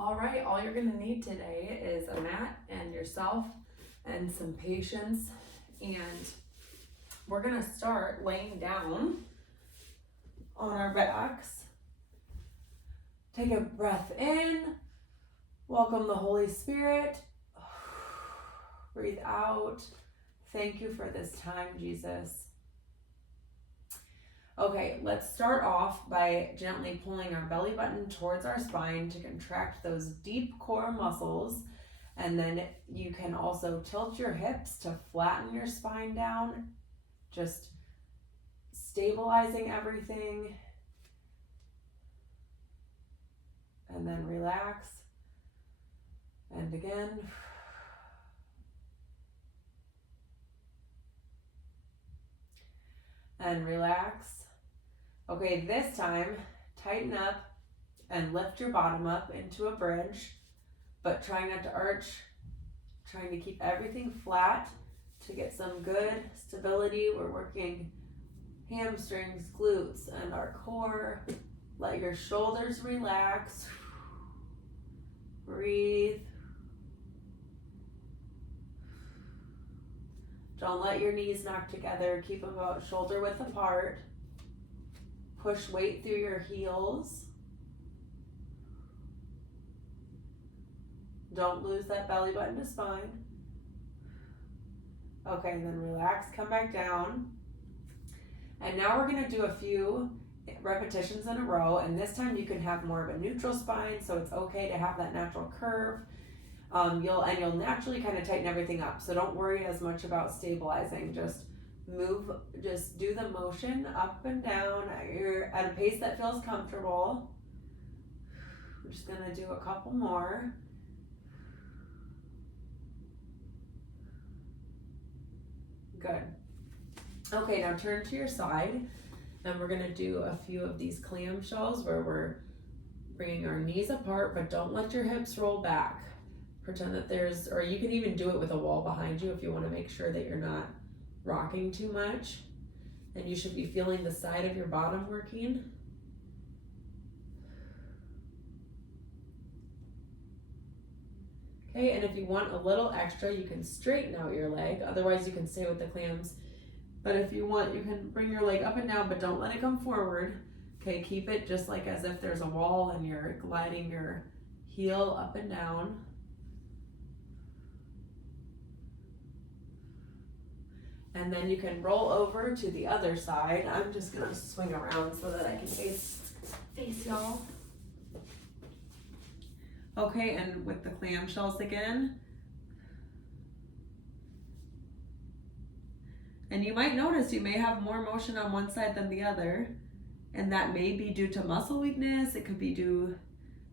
All right, all you're gonna need today is a mat and yourself and some patience. And we're gonna start laying down on our backs. Take a breath in, welcome the Holy Spirit. Breathe out. Thank you for this time, Jesus. Okay, let's start off by gently pulling our belly button towards our spine to contract those deep core muscles. And then you can also tilt your hips to flatten your spine down, just stabilizing everything. And then relax. And again. And relax. Okay, this time, tighten up and lift your bottom up into a bridge, but try not to arch, trying to keep everything flat to get some good stability. We're working hamstrings, glutes, and our core. Let your shoulders relax. Breathe. Don't let your knees knock together. Keep them about shoulder width apart. Push weight through your heels. Don't lose that belly button to spine. Okay, then relax, come back down. And now we're gonna do a few repetitions in a row, and this time you can have more of a neutral spine, so it's okay to have that natural curve. You'll naturally kind of tighten everything up, so don't worry as much about stabilizing. Just do the motion up and down at a pace that feels comfortable. We're just gonna do a couple more. Good. Okay, now turn to your side, and we're gonna do a few of these clamshells where we're bringing our knees apart, but don't let your hips roll back. Pretend that or you can even do it with a wall behind you if you want to make sure that you're not rocking too much. And you should be feeling the side of your bottom working. Okay, and if you want a little extra, you can straighten out your leg. Otherwise, you can stay with the clams. But if you want, you can bring your leg up and down, but don't let it come forward. Okay, keep it just like as if there's a wall and you're gliding your heel up and down. And then you can roll over to the other side. I'm just gonna swing around so that I can face y'all. Okay, and with the clamshells again. And you might notice you may have more motion on one side than the other. And that may be due to muscle weakness. It could be due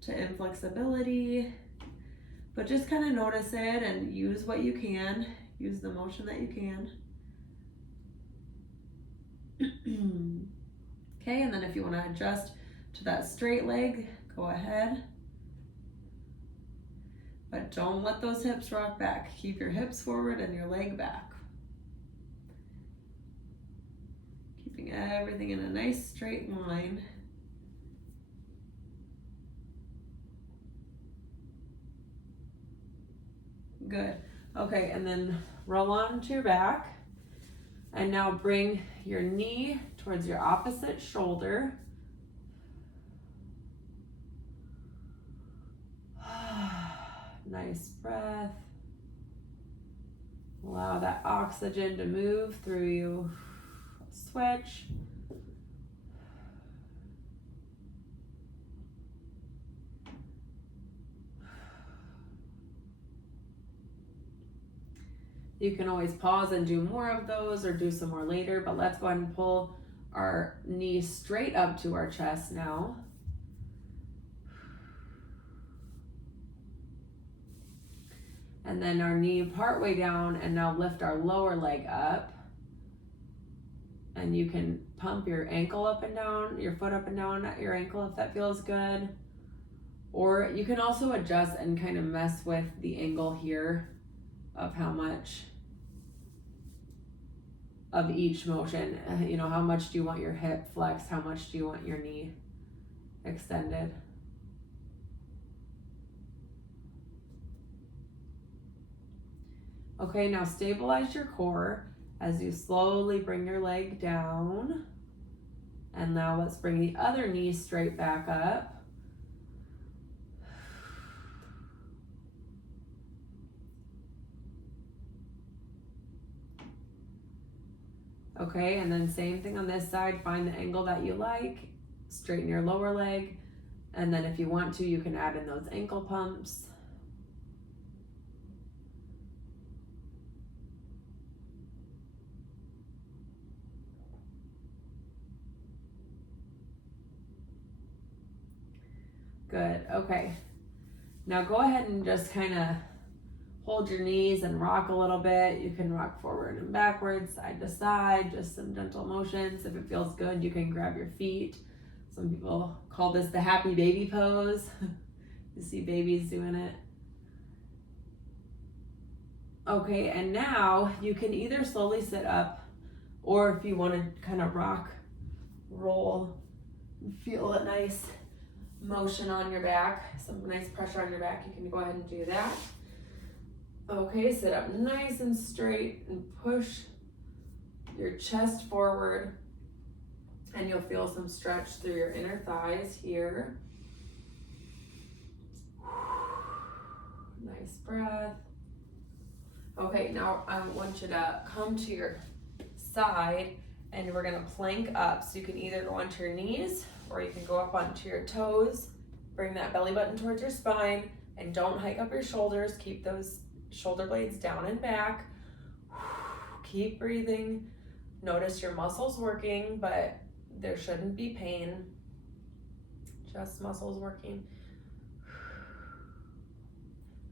to inflexibility. But just kind of notice it and use what you can. Use the motion that you can. Okay, and then if you want to adjust to that straight leg, go ahead. But don't let those hips rock back. Keep your hips forward and your leg back. Keeping everything in a nice straight line. Good. Okay, and then roll on to your back. And now bring your knee towards your opposite shoulder. Nice breath. Allow that oxygen to move through you. Switch. You can always pause and do more of those or do some more later, but let's go ahead and pull our knee straight up to our chest now. And then our knee partway down, and now lift our lower leg up. And you can pump your ankle up and down, your foot up and down at your ankle if that feels good. Or you can also adjust and kind of mess with the angle here of how much of each motion. How much do you want your hip flexed? How much do you want your knee extended? Okay, now stabilize your core as you slowly bring your leg down. And now let's bring the other knee straight back up. Okay, and then same thing on this side. Find the angle that you like. Straighten your lower leg. And then if you want to, you can add in those ankle pumps. Good, okay. Now go ahead and just kind of hold your knees and rock a little bit. You can rock forward and backwards, side to side, just some gentle motions. If it feels good, you can grab your feet. Some people call this the happy baby pose. You see babies doing it. Okay, and now you can either slowly sit up, or if you want to kind of rock, roll, feel a nice motion on your back, some nice pressure on your back, you can go ahead and do that. Okay, sit up nice and straight and push your chest forward, and you'll feel some stretch through your inner thighs here. Nice breath. Okay, now I want you to come to your side, and we're gonna plank up. So you can either go onto your knees, or you can go up onto your toes. Bring that belly button towards your spine, and don't hike up your shoulders. Keep those shoulder blades down and back. Keep breathing. Notice your muscles working, but there shouldn't be pain. Just muscles working.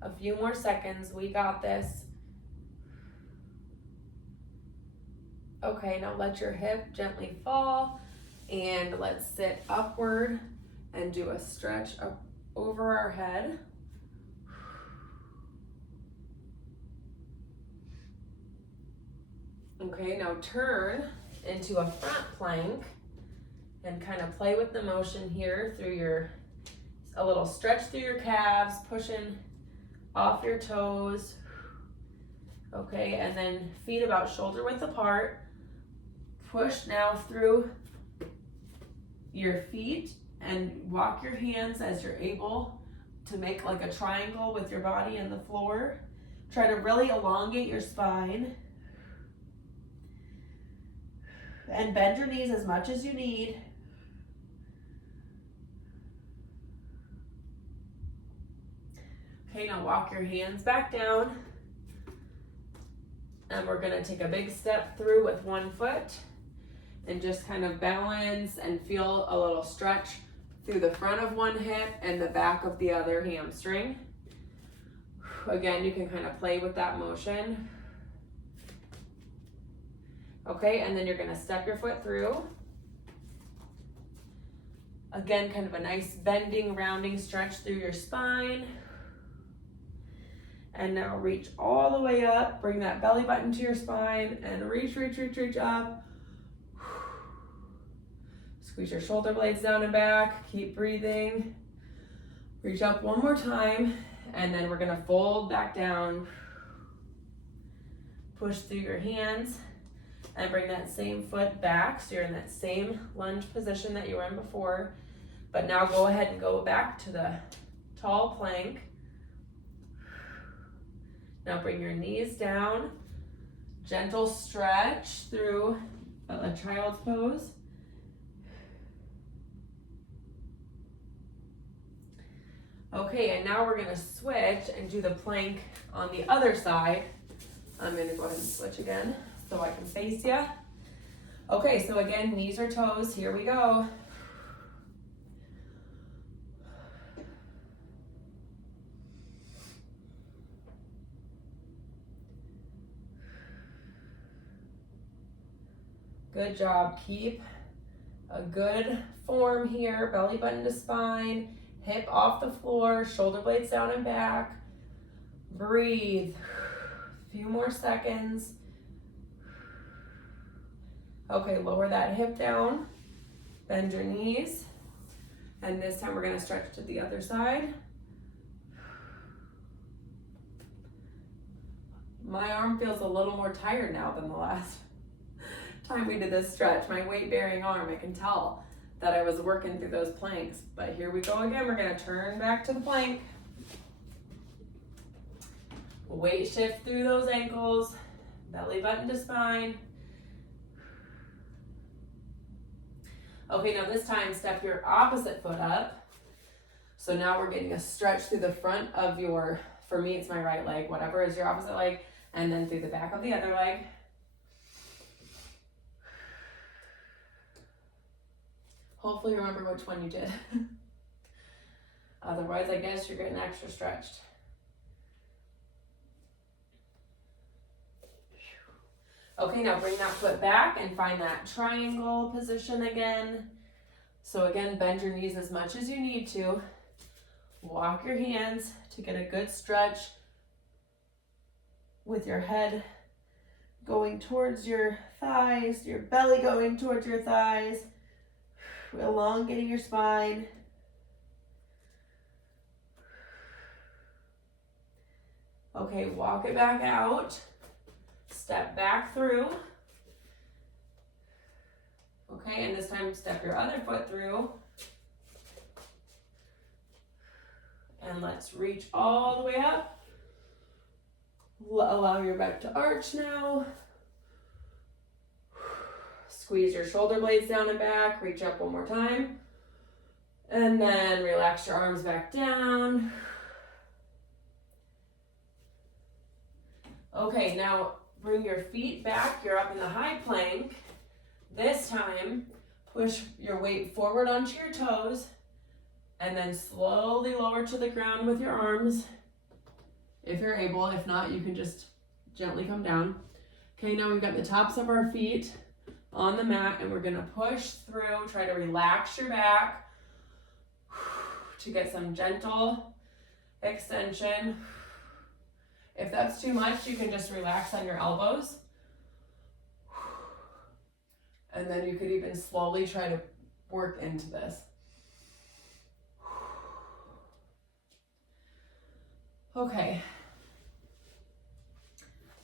A few more seconds, we got this. Okay, now let your hip gently fall, and let's sit upward and do a stretch up over our head. Okay, now turn into a front plank and kind of play with the motion here through a little stretch through your calves, pushing off your toes. Okay, and then feet about shoulder width apart. Push now through your feet and walk your hands as you're able to make like a triangle with your body and the floor. Try to really elongate your spine. And bend your knees as much as you need. Okay, now walk your hands back down. And we're gonna take a big step through with one foot and just kind of balance and feel a little stretch through the front of one hip and the back of the other hamstring. Again, you can kind of play with that motion. Okay, and then you're gonna step your foot through. Again, kind of a nice bending, rounding stretch through your spine. And now reach all the way up, bring that belly button to your spine, and reach up. Squeeze your shoulder blades down and back, keep breathing. Reach up one more time, and then we're gonna fold back down. Push through your hands, and bring that same foot back, so you're in that same lunge position that you were in before. But now go ahead and go back to the tall plank. Now bring your knees down, gentle stretch through a child's pose. Okay, and now we're gonna switch and do the plank on the other side. I'm gonna go ahead and switch again so I can face you. Okay, so again, knees or toes, here we go. Good job. Keep a good form here. Belly button to spine, hip off the floor, shoulder blades down and back. Breathe. A few more seconds. Okay, lower that hip down. Bend your knees. And this time we're going to stretch to the other side. My arm feels a little more tired now than the last time we did this stretch. My weight bearing arm, I can tell that I was working through those planks. But here we go again. We're gonna turn back to the plank. Weight shift through those ankles, belly button to spine. Okay, now this time step your opposite foot up. So now we're getting a stretch through the front of your, for me it's my right leg, whatever is your opposite leg, and then through the back of the other leg. Hopefully remember which one you did. Otherwise, I guess you're getting extra stretched. Okay, now bring that foot back and find that triangle position again. So again, bend your knees as much as you need to. Walk your hands to get a good stretch with your head going towards your thighs, your belly going towards your thighs, elongating your spine. Okay, walk it back out. Step back through. Okay, and this time step your other foot through. And let's reach all the way up. Allow your back to arch now. Squeeze your shoulder blades down and back. Reach up one more time. And then relax your arms back down. Okay, now bring your feet back. You're up in the high plank. This time, push your weight forward onto your toes and then slowly lower to the ground with your arms. If you're able, if not, you can just gently come down. Okay, now we've got the tops of our feet on the mat and we're gonna push through, try to relax your back to get some gentle extension. If that's too much, you can just relax on your elbows. And then you could even slowly try to work into this. Okay.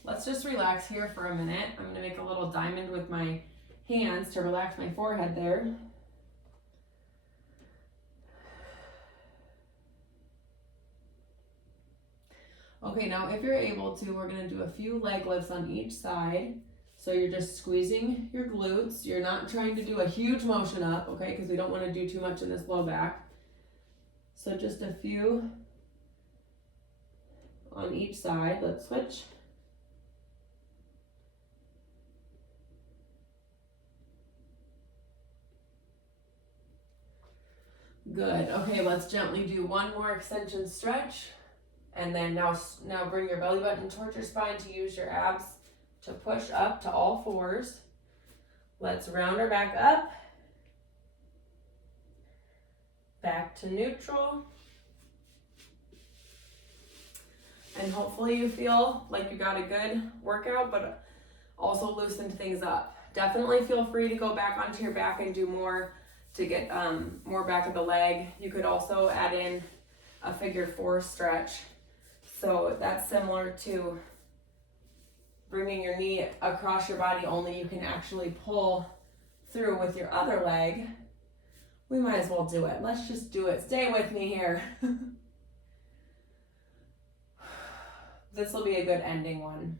Let's just relax here for a minute. I'm gonna make a little diamond with my hands to relax my forehead there. Okay, now if you're able to, we're gonna do a few leg lifts on each side. So you're just squeezing your glutes. You're not trying to do a huge motion up, okay? Because we don't wanna do too much in this low back. So just a few on each side. Let's switch. Good, okay, let's gently do one more extension stretch. And then now bring your belly button towards your spine to use your abs to push up to all fours. Let's round our back up. Back to neutral. And hopefully you feel like you got a good workout, but also loosened things up. Definitely feel free to go back onto your back and do more to get more back of the leg. You could also add in a figure 4 stretch. So that's similar to bringing your knee across your body, only you can actually pull through with your other leg. We might as well do it. Let's just do it. Stay with me here. This will be a good ending one.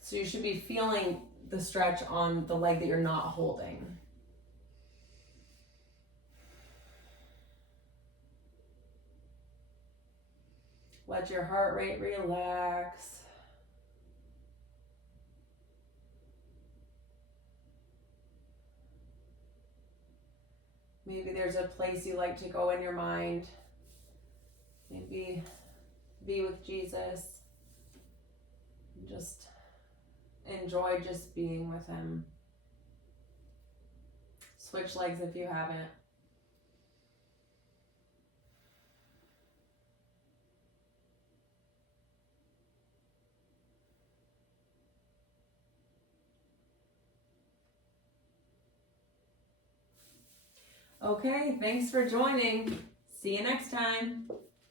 So you should be feeling the stretch on the leg that you're not holding. Let your heart rate relax. Maybe there's a place you like to go in your mind. Maybe be with Jesus. Just enjoy just being with him. Switch legs if you haven't. Okay, thanks for joining. See you next time.